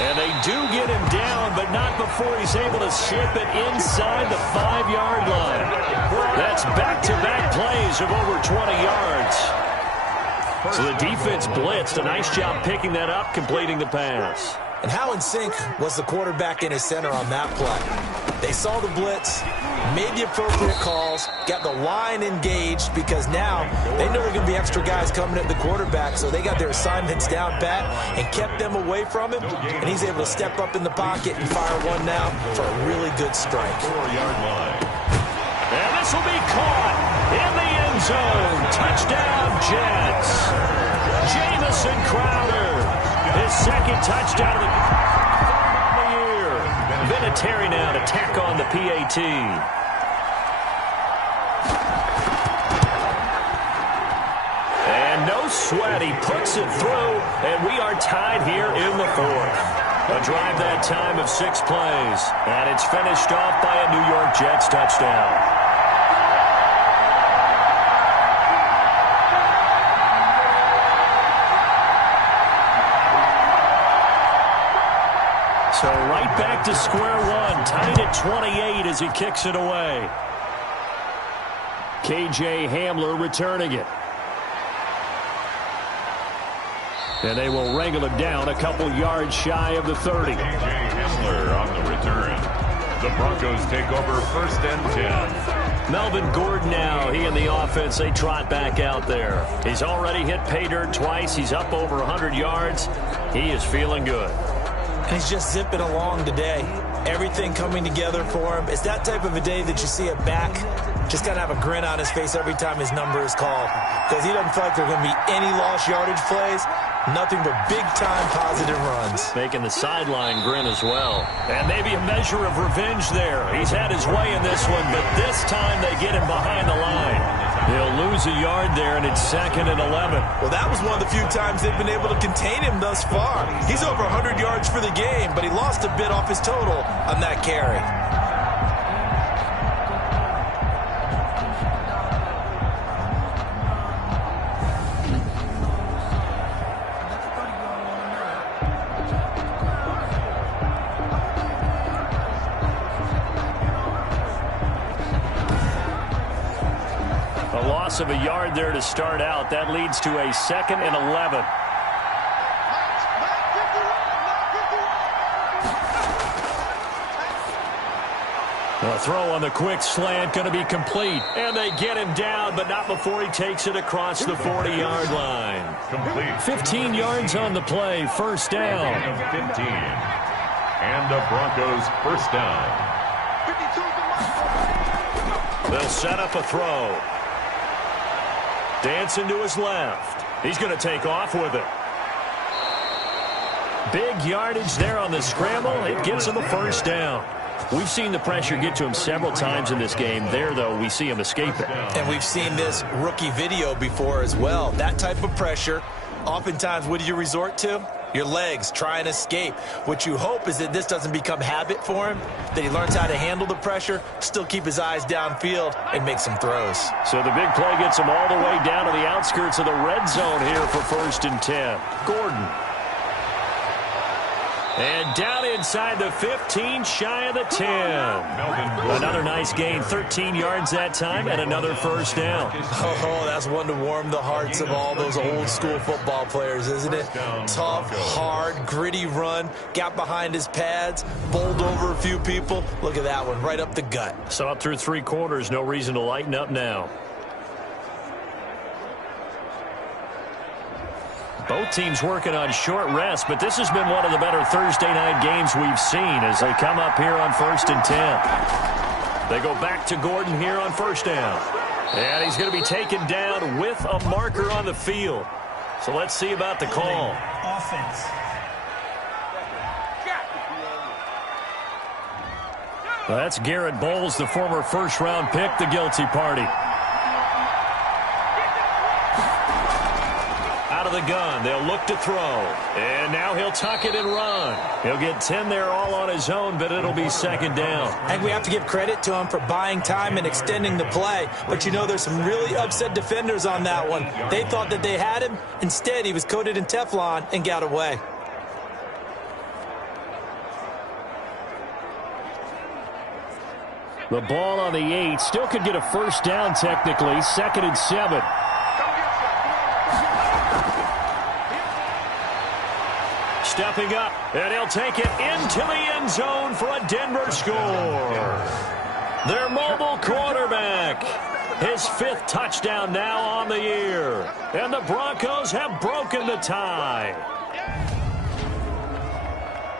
And they do get him down, but not before he's able to slip it inside the 5-yard line. That's back-to-back plays of over 20 yards. So the defense blitzed. A nice job picking that up, completing the pass. And how in sync was the quarterback and his center on that play? They saw the blitz, made the appropriate calls, got the line engaged because now they know there are going to be extra guys coming at the quarterback, so they got their assignments down pat and kept them away from him, and he's able to step up in the pocket and fire one now for a really good strike. 4-yard line. And this will be caught in the end zone. Touchdown, Jets. Jamison Crowder, his second touchdown of the year. Vinatieri now to tack on the PAT. And no sweat, he puts it through, and we are tied here in the fourth. A drive that time of 6 plays, and it's finished off by a New York Jets touchdown. So right back to square one, tied at 28 as he kicks it away. KJ Hamler returning it. And they will wrangle him down a couple yards shy of the 30. KJ Hamler on the return. The Broncos take over 1st and 10. Melvin Gordon now, he and the offense, they trot back out there. He's already hit pay dirt twice. He's up over 100 yards. He is feeling good. And he's just zipping along today. Everything coming together for him. It's that type of a day that you see a back just got to have a grin on his face every time his number is called. Because he doesn't feel like there are going to be any lost yardage plays. Nothing but big-time positive runs. Making the sideline grin as well. And maybe a measure of revenge there. He's had his way in this one, but this time they get him behind the line. He'll lose a yard there, and it's 2nd and 11. Well, that was one of the few times they've been able to contain him thus far. He's over 100 yards for the game, but he lost a bit off his total on that carry. Of a yard there to start out. That leads to a 2nd and 11. A throw on the quick slant going to be complete. And they get him down, but not before he takes it across the 40-yard line. Complete. 15 yards on the play. 1st down. 15. And the Broncos 1st down. They'll set up a throw. Dancing to his left. He's going to take off with it. Big yardage there on the scramble. It gets him a 1st down. We've seen the pressure get to him several times in this game. There, though, we see him escape it. And we've seen this rookie video before as well. That type of pressure, oftentimes, what do you resort to? Your legs, try and escape. What you hope is that this doesn't become habit for him, that he learns how to handle the pressure, still keep his eyes downfield, and make some throws. So the big play gets him all the way down to the outskirts of the red zone here for 1st and 10. Gordon. And down inside the 15, shy of the 10. Another nice gain, 13 yards that time, and another first down. Oh, that's one to warm the hearts of all those old-school football players, isn't it? Tough, hard, gritty run, got behind his pads, bowled over a few people. Look at that one, right up the gut. So up through 3 quarters, no reason to lighten up now. Both teams working on short rest, but this has been one of the better Thursday night games we've seen as they come up here on 1st and 10. They go back to Gordon here on first down. And he's going to be taken down with a marker on the field. So let's see about the call. Offense. Well, that's Garrett Bowles, the former first-round pick, the guilty party. Out of the gun, they'll look to throw. And now he'll tuck it and run. He'll get 10 there all on his own, but it'll be second down. I think we have to give credit to him for buying time and extending the play. But, you know, there's some really upset defenders on that one. They thought that they had him. Instead, he was coated in Teflon and got away. The ball on the 8. Still could get a first down technically. 2nd and 7. Stepping up, and he'll take it into the end zone for a Denver score. Their mobile quarterback. His 5th touchdown now on the year. And the Broncos have broken the tie.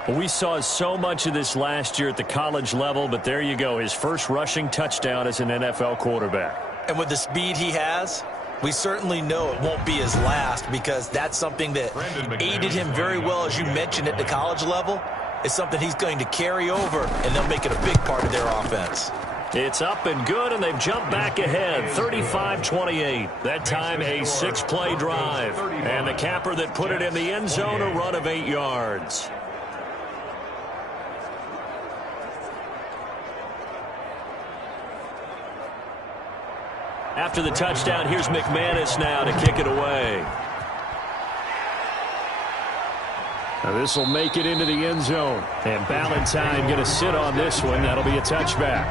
We saw so much of this last year at the college level, but there you go. His first rushing touchdown as an NFL quarterback. And with the speed he has, we certainly know it won't be his last, because that's something that aided him very well, as you mentioned, at the college level. It's something he's going to carry over, and they'll make it a big part of their offense. It's up and good, and they've jumped back ahead, 35-28. That time a 6-play drive. And the capper that put it in the end zone, a run of 8 yards. After the touchdown, here's McManus now to kick it away. Now this will make it into the end zone. And Ballantyne going to sit on this one. That'll be a touchback.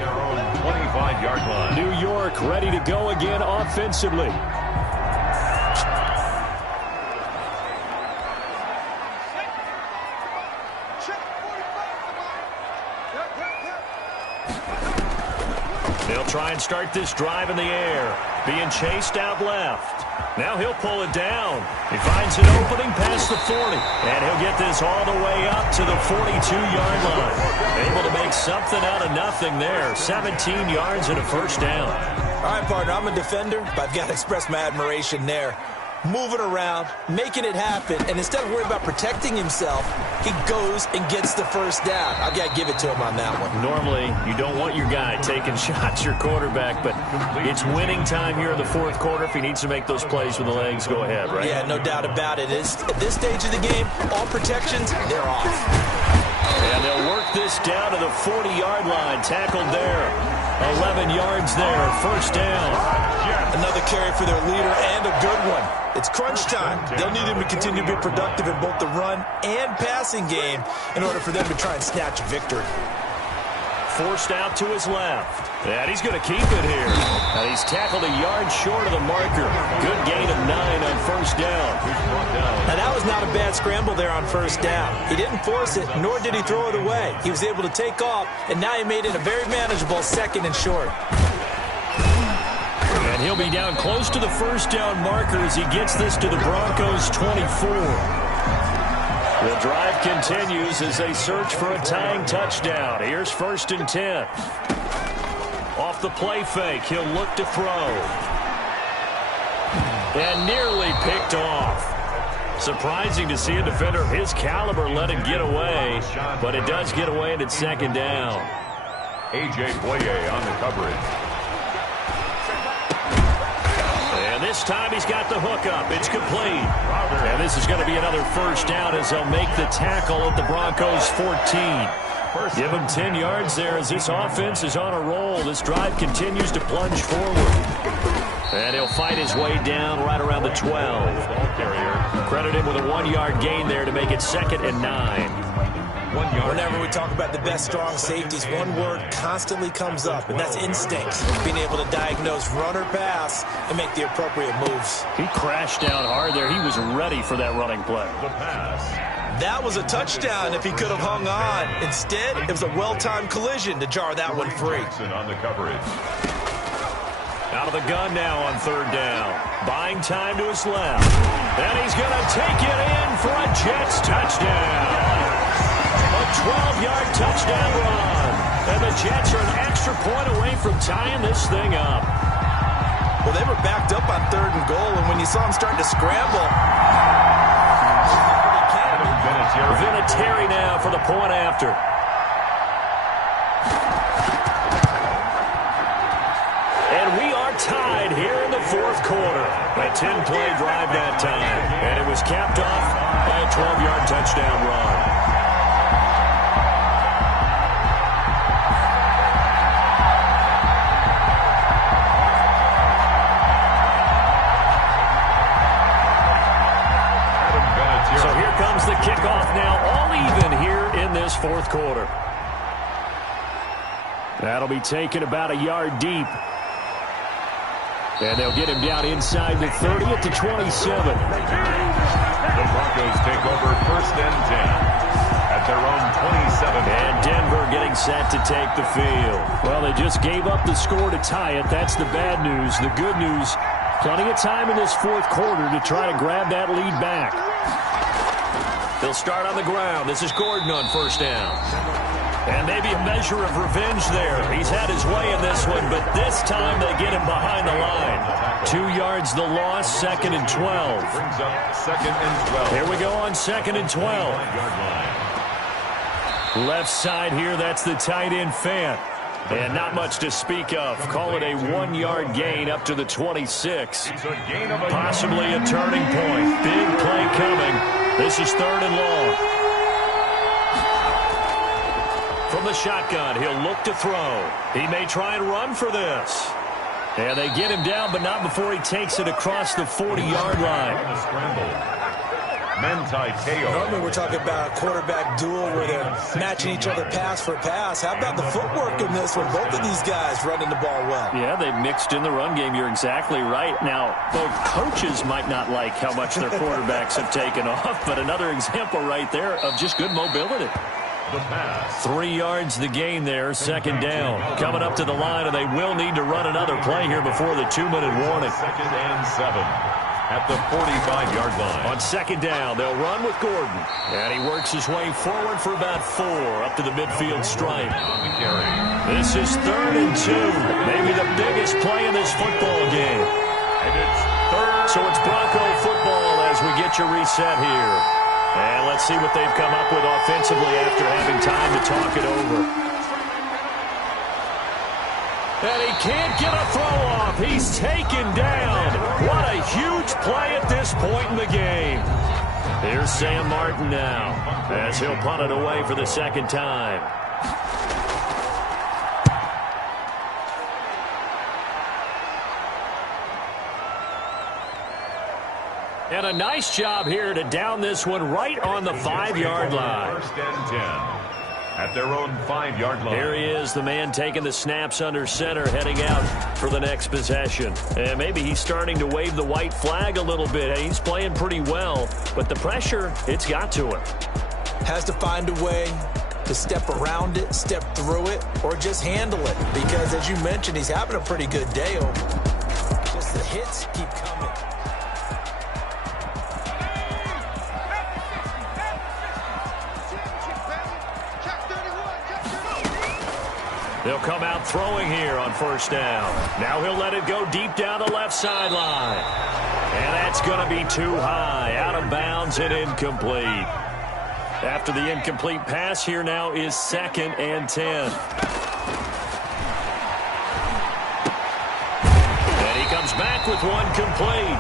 25-yard line. New York ready to go again offensively. They'll try and start this drive in the air. Being chased out left. Now he'll pull it down. He finds an opening past the 40. And he'll get this all the way up to the 42-yard line. Able to make something out of nothing there. 17 yards and a first down. All right, partner, I'm a defender, but I've got to express my admiration there. Moving around, making it happen, and instead of worrying about protecting himself, he goes and gets the first down. I've got to give it to him on that one. Normally, you don't want your guy taking shots, your quarterback, but it's winning time here in the 4th quarter. If he needs to make those plays with the legs, go ahead, right? Yeah, no doubt about it. At this stage of the game, all protections, they're off. And they'll work this down to the 40-yard line. Tackled there. 11 yards there. First down. Another carry for their leader, and a good one. It's crunch time. They'll need him to continue to be productive in both the run and passing game in order for them to try and snatch a victory. Forced out to his left. And he's going to keep it here. And he's tackled a yard short of the marker. Good gain of 9 on first down. Now, that was not a bad scramble there on first down. He didn't force it, nor did he throw it away. He was able to take off, and now he made it a very manageable 2nd and short. And he'll be down close to the first down marker as he gets this to the Broncos' 24. The drive continues as they search for a tying touchdown. Here's 1st and 10. Off the play fake, he'll look to throw. And nearly picked off. Surprising to see a defender of his caliber let it get away, but it does get away and it's 2nd down. A.J. Boye on the coverage. This time he's got the hook up. It's complete. And this is going to be another first down as they'll make the tackle at the Broncos' 14. Give him 10 yards there as this offense is on a roll. This drive continues to plunge forward. And he'll fight his way down right around the 12. Credit him with a 1-yard gain there to make it 2nd and 9. Whenever we talk about the best strong safeties, one word constantly comes up, and that's instinct. Being able to diagnose run or pass and make the appropriate moves. He crashed down hard there. He was ready for that running play. The pass. That was a touchdown if he could have hung on. Instead, it was a well-timed collision to jar that one free. On the coverage. Out of the gun now on third down. Buying time to his left. And he's going to take it in for a Jets touchdown. A 12-yard touchdown run. And the Jets are an extra point away from tying this thing up. Well, they were backed up on 3rd and goal, and when you saw them starting to scramble. Vinatieri now for the point after. And we are tied here in the fourth quarter. A 10-play drive that time. And it was capped off by a 12-yard touchdown run. The kickoff now all even here in this fourth quarter. That'll be taken about a yard deep. And they'll get him down inside the 30 at the 27. The Broncos take over 1st and 10 at their own 27. And Denver getting set to take the field. Well, they just gave up the score to tie it. That's the bad news. The good news, plenty of time in this fourth quarter to try to grab that lead back. They'll start on the ground. This is Gordon on first down. And maybe a measure of revenge there. He's had his way in this one, but this time they get him behind the line. 2 yards the loss, 2nd and 12. Brings up 2nd and 12. Here we go on 2nd and 12. Left side here, that's the tight end Fant. And not much to speak of. Call it a 1-yard gain up to the 26. Possibly a turning point. Big play coming. This is 3rd and long. From the shotgun, he'll look to throw. He may try and run for this. And they get him down, but not before he takes it across the 40-yard line. Normally we're talking about a quarterback duel where they're matching each other pass for pass. How about the footwork in this one? Both of these guys running the ball well. Yeah, they've mixed in the run game. You're exactly right. Now, both coaches might not like how much their quarterbacks have taken off, but another example right there of just good mobility. 3 yards the gain there, 2nd down. Coming up to the line, and they will need to run another play here before the 2-minute warning. 2nd and 7. At the 45-yard line. On 2nd down, they'll run with Gordon. And he works his way forward for about 4 up to the midfield stripe. This is 3rd and 2. Maybe the biggest play in this football game. And it's 3rd. So it's Bronco football as we get your reset here. And let's see what they've come up with offensively after having time to talk it over. And he can't get a throw off. He's taken down. What a huge play at this point in the game. Here's Sam Martin now as he'll punt it away for the 2nd time. And a nice job here to down this one right on the 5-yard line. 1st and 10. At their own 5-yard line. Here he is, the man taking the snaps under center, heading out for the next possession. And maybe he's starting to wave the white flag a little bit. He's playing pretty well, but the pressure, it's got to him. Has to find a way to step around it, step through it, or just handle it. Because, as you mentioned, he's having a pretty good day. Just the hits keep coming. They'll come out throwing here on 1st down. Now he'll let it go deep down the left sideline. And that's going to be too high. Out of bounds and incomplete. After the incomplete pass, here now is 2nd and 10. And he comes back with one complete.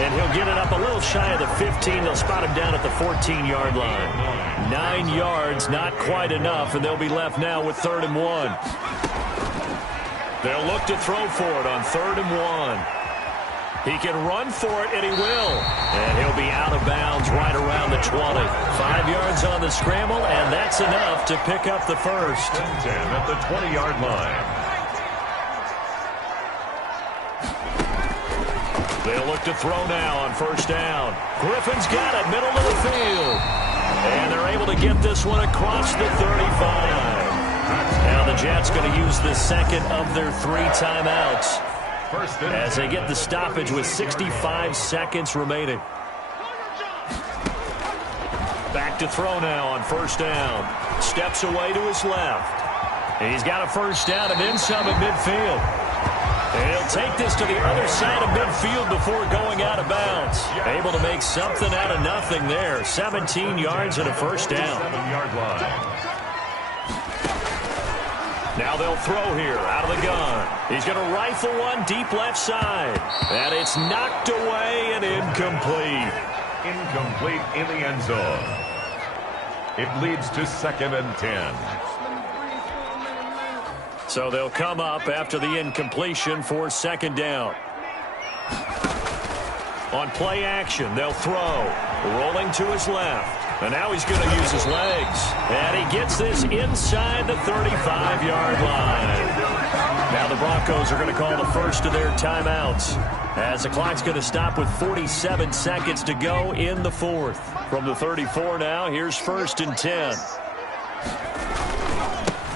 And he'll get it up a little shy of the 15. They'll spot him down at the 14-yard line. 9 yards, not quite enough, and they'll be left now with 3rd and 1. They'll look to throw for it on 3rd and 1. He can run for it, and he will. And he'll be out of bounds right around the 20. 5 yards on the scramble, and that's enough to pick up the first. 10 at the 20-yard line. They'll look to throw now on first down. Griffin's got it, middle of the field. And they're able to get this one across the 35. Now the Jets going to use the second of their 3 timeouts as they get the stoppage with 65 seconds remaining. Back to throw now on first down. Steps away to his left. He's got a first down and then some at midfield. He'll take this to the other side of midfield before going out of bounds. Able to make something out of nothing there. 17 yards and a first down. 7-yard line. Now they'll throw here out of the gun. He's going to rifle one deep left side. And it's knocked away and incomplete. Incomplete in the end zone. It leads to 2nd and 10. So they'll come up after the incompletion for second down. On play action, they'll throw. Rolling to his left. And now he's going to use his legs. And he gets this inside the 35-yard line. Now the Broncos are going to call the first of their timeouts, as the clock's going to stop with 47 seconds to go in the fourth. From the 34 now, here's 1st and 10.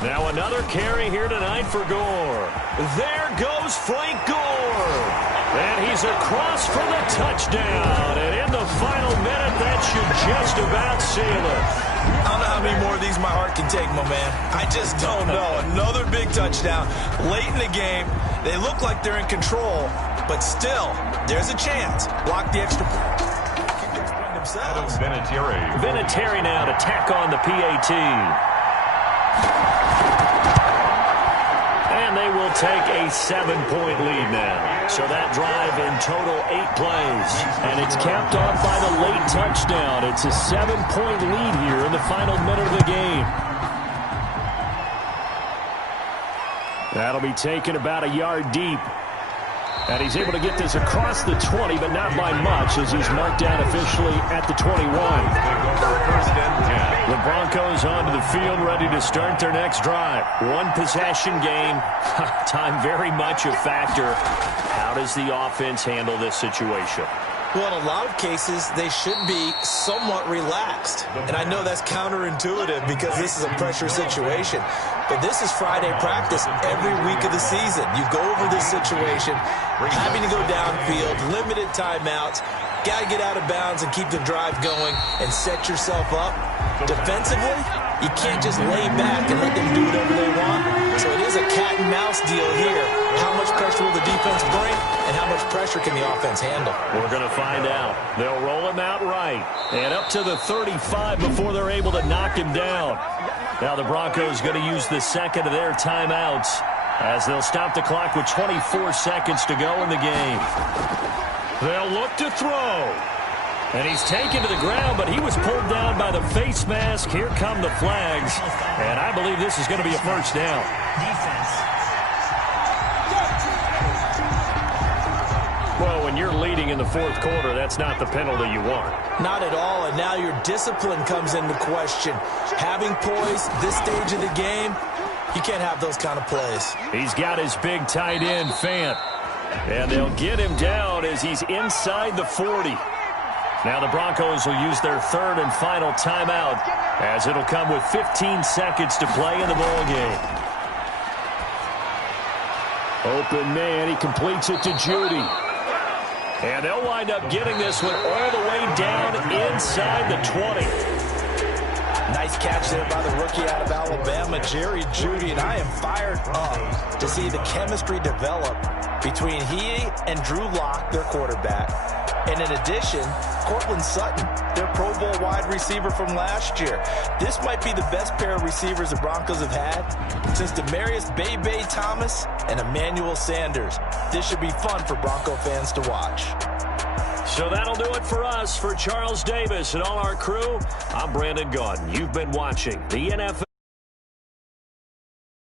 Now another carry here tonight for Gore. There goes Frank Gore. And he's across for the touchdown. And in the final minute, that should just about seal it. I don't know how many more of these my heart can take, my man. I just don't know. Another big touchdown late in the game. They look like they're in control, but still, there's a chance. Block the extra point. Themselves. Vinatieri now to tack on the PAT. And they will take a 7-point lead now. So that drive in total 8 plays. And it's capped off by the late touchdown. It's a 7-point lead here in the final minute of the game. That'll be taken about a yard deep. And he's able to get this across the 20, but not by much, as he's marked down officially at the 21. The Broncos onto the field, ready to start their next drive. One possession game. Time very much a factor. How does the offense handle this situation? Well, in a lot of cases, they should be somewhat relaxed. And I know that's counterintuitive because this is a pressure situation. But this is Friday practice every week of the season. You go over this situation, having to go downfield, limited timeouts, got to get out of bounds and keep the drive going and set yourself up. Defensively, you can't just lay back and let them do whatever they want. So it is a cat and mouse deal here. How much pressure will the defense bring, and how much pressure can the offense handle? We're going to find out. They'll roll him out right and up to the 35 before they're able to knock him down. Now the Broncos going to use the second of their timeouts as they'll stop the clock with 24 seconds to go in the game. They'll look to throw. And he's taken to the ground, but he was pulled down by the face mask. Here come the flags. And I believe this is going to be a first down. Well, when you're leading in the fourth quarter, that's not the penalty you want. Not at all, and now your discipline comes into question. Having poise this stage of the game, you can't have those kind of plays. He's got his big tight end, Fant. And they'll get him down as he's inside the 40. Now the Broncos will use their third and final timeout, as it'll come with 15 seconds to play in the ball game. Open man, he completes it to Judy. And they'll wind up getting this one all the way down inside the 20. Nice catch there by the rookie out of Alabama, Jerry Jeudy, and I am fired up to see the chemistry develop between he and Drew Lock, their quarterback. And in addition, Cortland Sutton, their Pro Bowl wide receiver from last year. This might be the best pair of receivers the Broncos have had since Demaryius Bebe Thomas and Emmanuel Sanders. This should be fun for Bronco fans to watch. So that'll do it for us. For Charles Davis and all our crew, I'm Brandon Gaudin. You've been watching the NFL